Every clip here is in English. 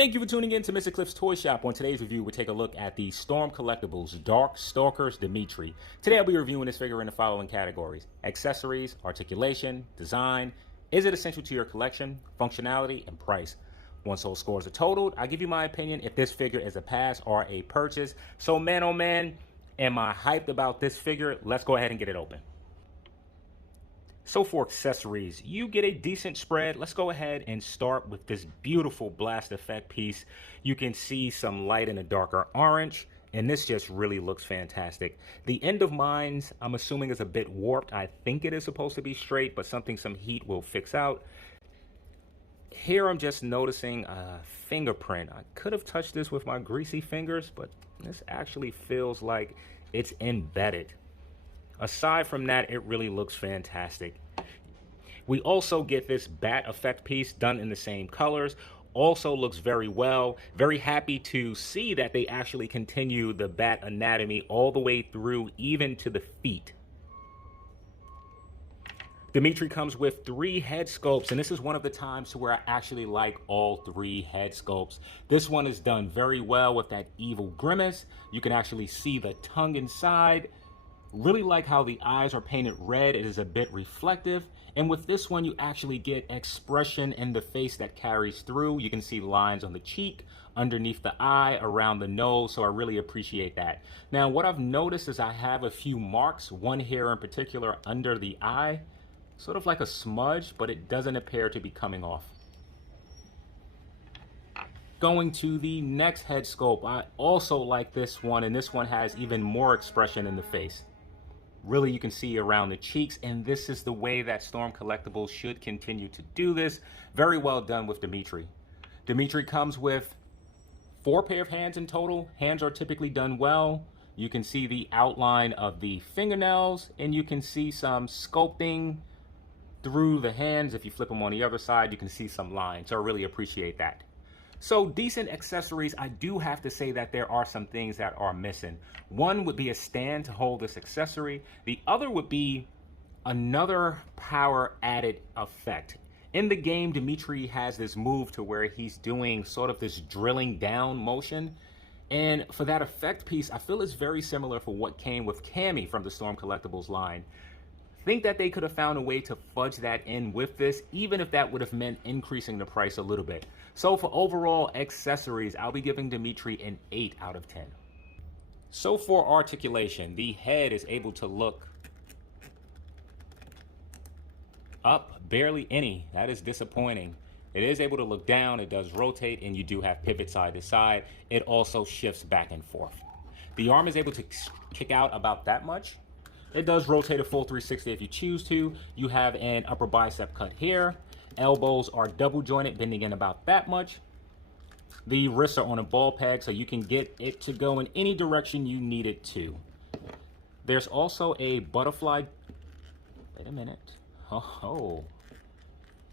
Thank you for tuning in to Mr. Cliff's Toy Shop. On today's review, we'll take a look at the Storm Collectibles Darkstalkers Demetri. Today, I'll be reviewing this figure in the following categories: accessories, articulation, design, is it essential to your collection, functionality, and price. Once all scores are totaled, I'll give you my opinion if this figure is a pass or a purchase. So man, oh man, am I hyped about this figure? Let's go ahead and get it open. So for accessories, you get a decent spread. Let's go ahead and start with this beautiful blast effect piece. You can see some light in a darker orange, and this just really looks fantastic. The end of mines, I'm assuming, is a bit warped. I think it is supposed to be straight, but some heat will fix out. Here I'm just noticing a fingerprint. I could have touched this with my greasy fingers, but this actually feels like it's embedded. Aside from that, it really looks fantastic. We also get this bat effect piece done in the same colors. Also looks very well. Very happy to see that they actually continue the bat anatomy all the way through, even to the feet. Demetri comes with 3 head sculpts, and this is one of the times where I actually like all 3 head sculpts. This one is done very well with that evil grimace. You can actually see the tongue inside. Really like how the eyes are painted red. It is a bit reflective. And with this one, you actually get expression in the face that carries through. You can see lines on the cheek, underneath the eye, around the nose. So I really appreciate that. Now, what I've noticed is I have a few marks, one here in particular under the eye, sort of like a smudge, but it doesn't appear to be coming off. Going to the next head sculpt, I also like this one, and this one has even more expression in the face. Really, you can see around the cheeks, and this is the way that Storm Collectibles should continue to do this. Very well done with Demetri. Demetri comes with 4 pair of hands in total. Hands are typically done well. You can see the outline of the fingernails, and you can see some sculpting through the hands. If you flip them on the other side, you can see some lines, so I really appreciate that. So decent accessories. I do have to say that there are some things that are missing. One would be a stand to hold this accessory. The other would be another power added effect. In the game, Demetri has this move to where he's doing sort of this drilling down motion. And for that effect piece, I feel it's very similar for what came with Cammy from the Storm Collectibles line. Think that they could have found a way to fudge that in with this, even if that would have meant increasing the price a little bit. So for overall accessories, I'll be giving Demetri an 8 out of 10. So for articulation, the head is able to look up barely any. That is disappointing. It is able to look down, it does rotate, and you do have pivot side to side. It also shifts back and forth. The arm is able to kick out about that much. It does rotate a full 360 if you choose to. You have an upper bicep cut here. Elbows are double jointed, bending in about that much. The wrists are on a ball peg, so you can get it to go in any direction you need it to. There's also a butterfly. Wait a minute. Oh.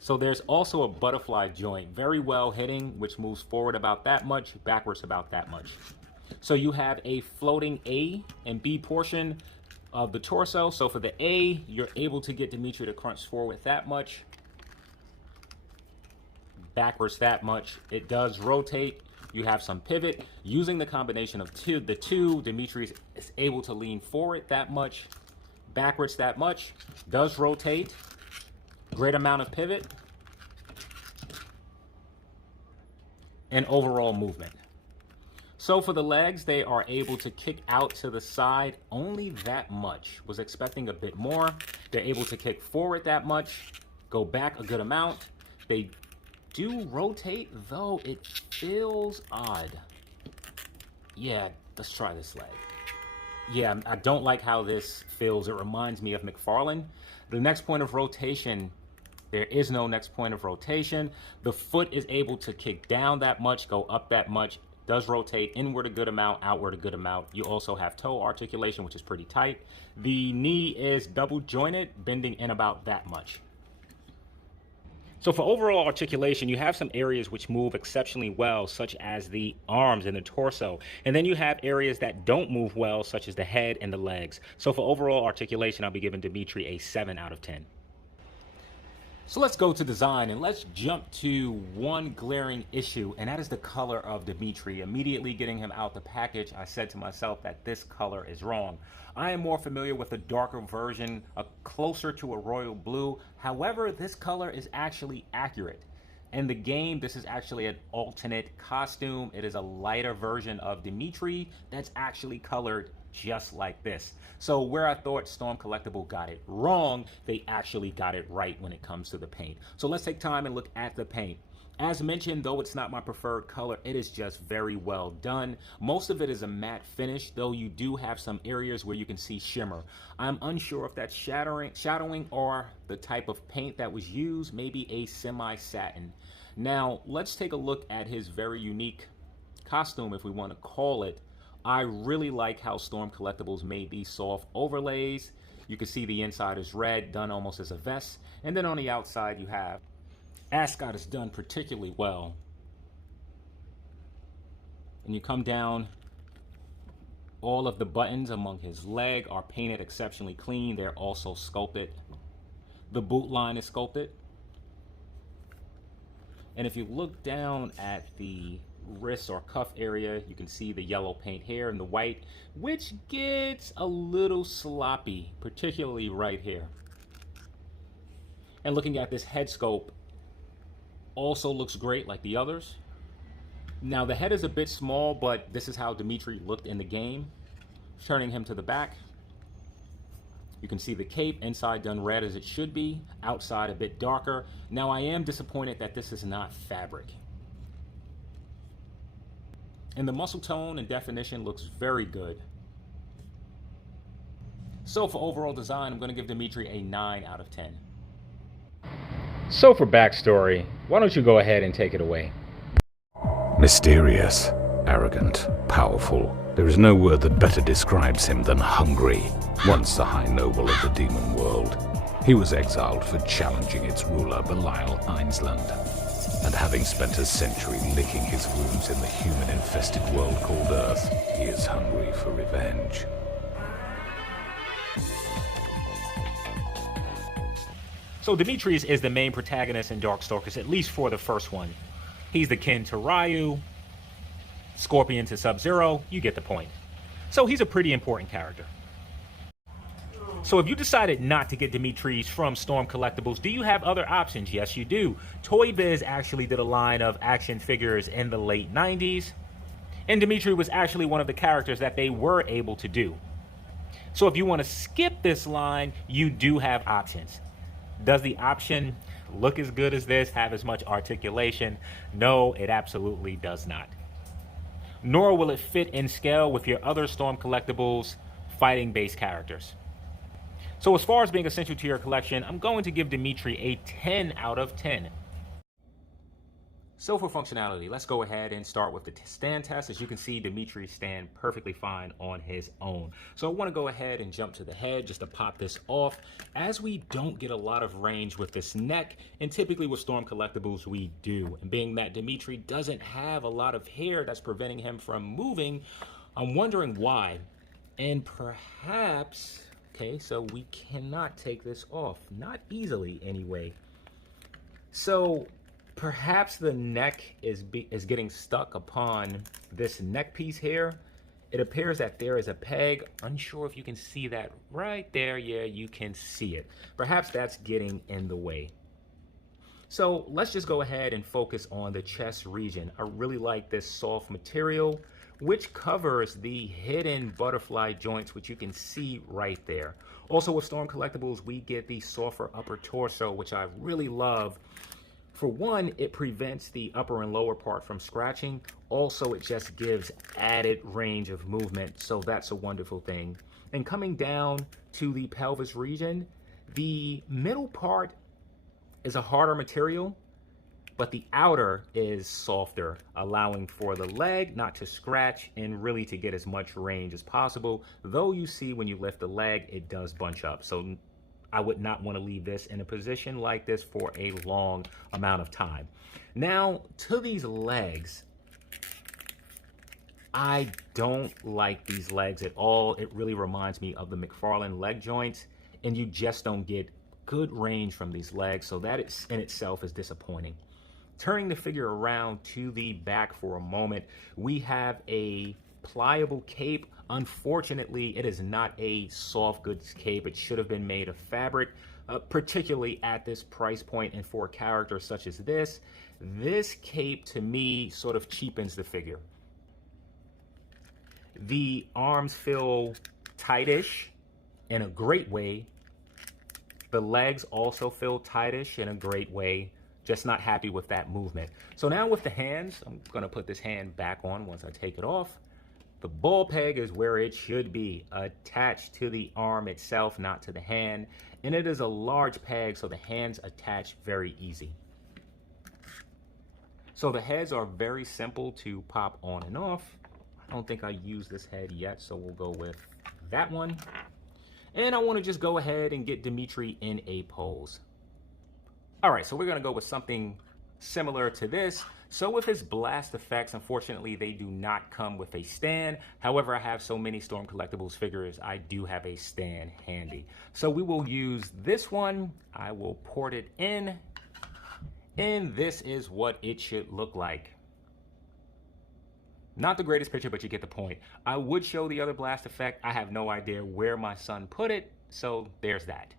So there's also a butterfly joint, very well hitting, which moves forward about that much, backwards about that much. So you have a floating A and B portion of the torso. So for the A, you're able to get Demetri to crunch forward that much, backwards that much. It does rotate. You have some pivot. Using the combination of the two, Demetri is able to lean forward that much, backwards that much, does rotate, great amount of pivot, and overall movement. So for the legs, they are able to kick out to the side only that much. Was expecting a bit more. They're able to kick forward that much, go back a good amount. They do rotate, though it feels odd. Yeah, let's try this leg. Yeah, I don't like how this feels. It reminds me of McFarlane. The next point of rotation, there is no next point of rotation. The foot is able to kick down that much, go up that much. Does rotate inward a good amount, outward a good amount. You also have toe articulation, which is pretty tight. The knee is double jointed, bending in about that much. So for overall articulation, you have some areas which move exceptionally well, such as the arms and the torso. And then you have areas that don't move well, such as the head and the legs. So for overall articulation, I'll be giving Demetri a 7 out of 10. So let's go to design and let's jump to one glaring issue, and that is the color of Demetri. Immediately getting him out the package, I said to myself that this color is wrong. I am more familiar with a darker version, closer to a royal blue. However, this color is actually accurate. In the game, this is actually an alternate costume. It is a lighter version of Demetri that's actually colored just like this. So where I thought Storm Collectible got it wrong, they actually got it right when it comes to the paint. So let's take time and look at the paint. As mentioned, though it's not my preferred color, it is just very well done. Most of it is a matte finish, though you do have some areas where you can see shimmer. I'm unsure if that's shadowing or the type of paint that was used, maybe a semi-satin. Now, let's take a look at his very unique costume, if we want to call it. I really like how Storm Collectibles made these soft overlays. You can see the inside is red, done almost as a vest. And then on the outside you have Ascot is done particularly well. And you come down, all of the buttons among his leg are painted exceptionally clean. They're also sculpted. The boot line is sculpted. And if you look down at the wrist or cuff area, you can see the yellow paint here and the white, which gets a little sloppy, particularly right here. And looking at this head sculpt, also looks great like the others. Now the head is a bit small, but this is how Demetri looked in the game. Turning him to the back, you can see the cape, inside done red as it should be, outside a bit darker. Now I am disappointed that this is not fabric. And the muscle tone and definition looks very good. So for overall design, I'm going to give Demetri a 9 out of 10. So for backstory, why don't you go ahead and take it away? Mysterious, arrogant, powerful. There is no word that better describes him than hungry. Once the high noble of the demon world, he was exiled for challenging its ruler, Belial Ainsland. And having spent a century licking his wounds in the human-infested world called Earth, he is hungry for revenge. So Demetrius is the main protagonist in Darkstalkers, at least for the first one. He's the kin to Ryu, Scorpion to Sub-Zero, you get the point. So he's a pretty important character. So if you decided not to get Demetrius from Storm Collectibles, do you have other options? Yes, you do. Toy Biz actually did a line of action figures in the late 90s, and Demetri was actually one of the characters that they were able to do. So if you want to skip this line, you do have options. Does the option look as good as this, have as much articulation? No, it absolutely does not. Nor will it fit in scale with your other Storm Collectibles fighting-based characters. So as far as being essential to your collection, I'm going to give Demetri a 10 out of 10. So for functionality, let's go ahead and start with the stand test. As you can see, Demetri stands perfectly fine on his own. So I want to go ahead and jump to the head just to pop this off, as we don't get a lot of range with this neck, and typically with Storm Collectibles we do. And being that Demetri doesn't have a lot of hair that's preventing him from moving, I'm wondering why. And perhaps, okay, so we cannot take this off, not easily anyway. So perhaps the neck is getting stuck upon this neck piece here. It appears that there is a peg. Unsure if you can see that right there. Yeah, you can see it. Perhaps that's getting in the way. So let's just go ahead and focus on the chest region. I really like this soft material, which covers the hidden butterfly joints, which you can see right there. Also with Storm Collectibles, we get the softer upper torso, which I really love. For one, it prevents the upper and lower part from scratching. Also, it just gives added range of movement, so that's a wonderful thing. And coming down to the pelvis region, the middle part is a harder material, but the outer is softer, allowing for the leg not to scratch and really to get as much range as possible. Though you see when you lift the leg, it does bunch up. So I would not want to leave this in a position like this for a long amount of time. Now, to these legs, I don't like these legs at all. It really reminds me of the McFarlane leg joints, and you just don't get good range from these legs, so that in itself is disappointing. Turning the figure around to the back for a moment, we have a pliable cape. Unfortunately, it is not a soft goods cape. It should have been made of fabric, particularly at this price point and for a character such as this. This cape, to me, sort of cheapens the figure. The arms feel tightish in a great way. The legs also feel tightish in a great way. Just not happy with that movement. So now with the hands, I'm going to put this hand back on once I take it off. The ball peg is where it should be, attached to the arm itself, not to the hand. And it is a large peg, so the hands attach very easy. So the heads are very simple to pop on and off. I don't think I used this head yet, so we'll go with that one. And I want to just go ahead and get Demetri in a pose. All right, so we're going to go with something similar to this. So with his blast effects, unfortunately, they do not come with a stand. However, I have so many Storm Collectibles figures, I do have a stand handy. So we will use this one. I will port it in, and this is what it should look like. Not the greatest picture, but you get the point. I would show the other blast effect. I have no idea where my son put it, so there's that.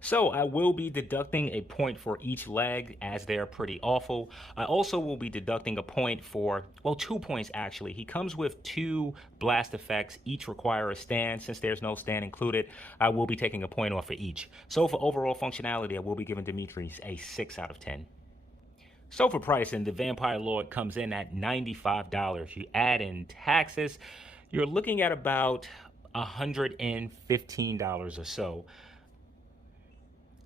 So I will be deducting a point for each leg, as they're pretty awful. I also will be deducting a point for, well, 2 points actually. He comes with 2 blast effects, each require a stand. Since there's no stand included, I will be taking a point off for each. So for overall functionality, I will be giving Demetri a 6 out of 10. So for pricing, the Vampire Lord comes in at $95. You add in taxes, you're looking at about $115 or so.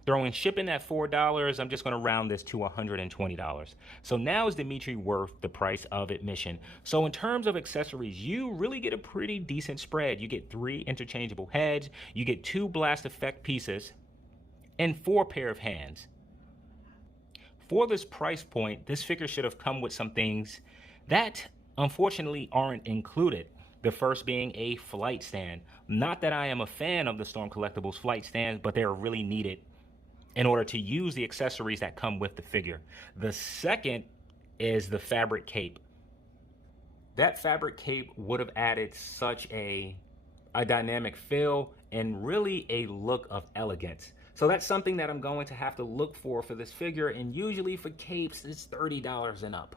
Throwing shipping at $4, I'm just going to round this to $120. So now is Demetri worth the price of admission? So in terms of accessories, you really get a pretty decent spread. You get 3 interchangeable heads, you get 2 blast effect pieces, and 4 pair of hands. For this price point, this figure should have come with some things that unfortunately aren't included. The first being a flight stand. Not that I am a fan of the Storm Collectibles flight stands, but they're really needed in order to use the accessories that come with the figure. The second is the fabric cape. That fabric cape would have added such a dynamic feel and really a look of elegance. So that's something that I'm going to have to look for this figure, and usually for capes, it's $30 and up.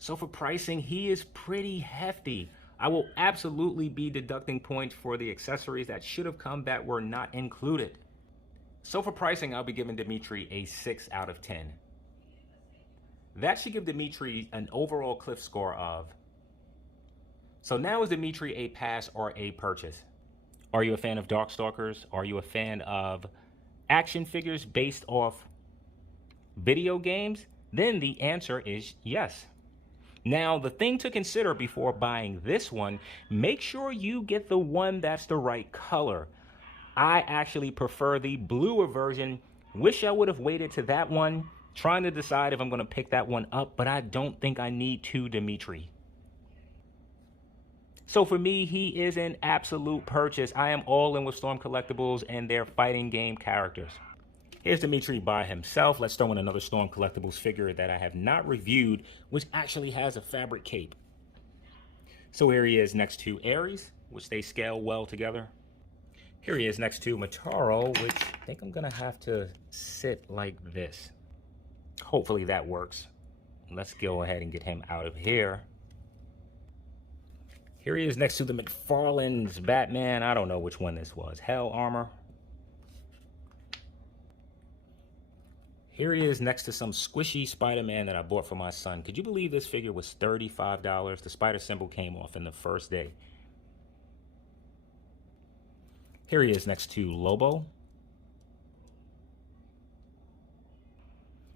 So for pricing, he is pretty hefty. I will absolutely be deducting points for the accessories that should have come that were not included. So for pricing, I'll be giving Demetri a 6 out of 10. That should give Demetri an overall cliff score of. So now is Demetri a pass or a purchase? Are you a fan of Darkstalkers? Are you a fan of action figures based off video games? Then the answer is yes. Now, the thing to consider before buying this one, make sure you get the one that's the right color. I actually prefer the bluer version. Wish I would have waited to that one. Trying to decide if I'm going to pick that one up, but I don't think I need to Demetri. So for me, he is an absolute purchase. I am all in with Storm Collectibles and their fighting game characters. Here's Demetri by himself. Let's throw in another Storm Collectibles figure that I have not reviewed, which actually has a fabric cape. So here he is next to Ares, which they scale well together. Here he is next to Mataro, which I think I'm going to have to sit like this. Hopefully that works. Let's go ahead and get him out of here. Here he is next to the McFarlane's Batman. I don't know which one this was. Hell Armor. Here he is next to some squishy Spider-Man that I bought for my son. Could you believe this figure was $35? The spider symbol came off in the first day. Here he is next to Lobo.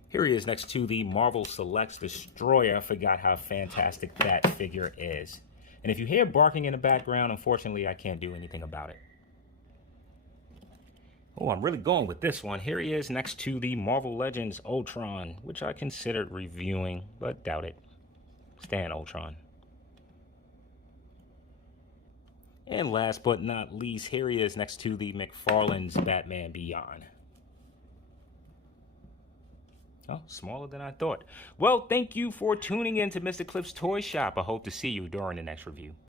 Here he is next to the Marvel Selects Destroyer. I forgot how fantastic that figure is. And if you hear barking in the background, unfortunately, I can't do anything about it. Oh, I'm really going with this one. Here he is next to the Marvel Legends Ultron, which I considered reviewing, but doubt it. Stan Ultron. And last but not least, here he is next to the McFarlane's Batman Beyond. Oh, smaller than I thought. Well, thank you for tuning in to Mr. Cliff's Toy Shop. I hope to see you during the next review.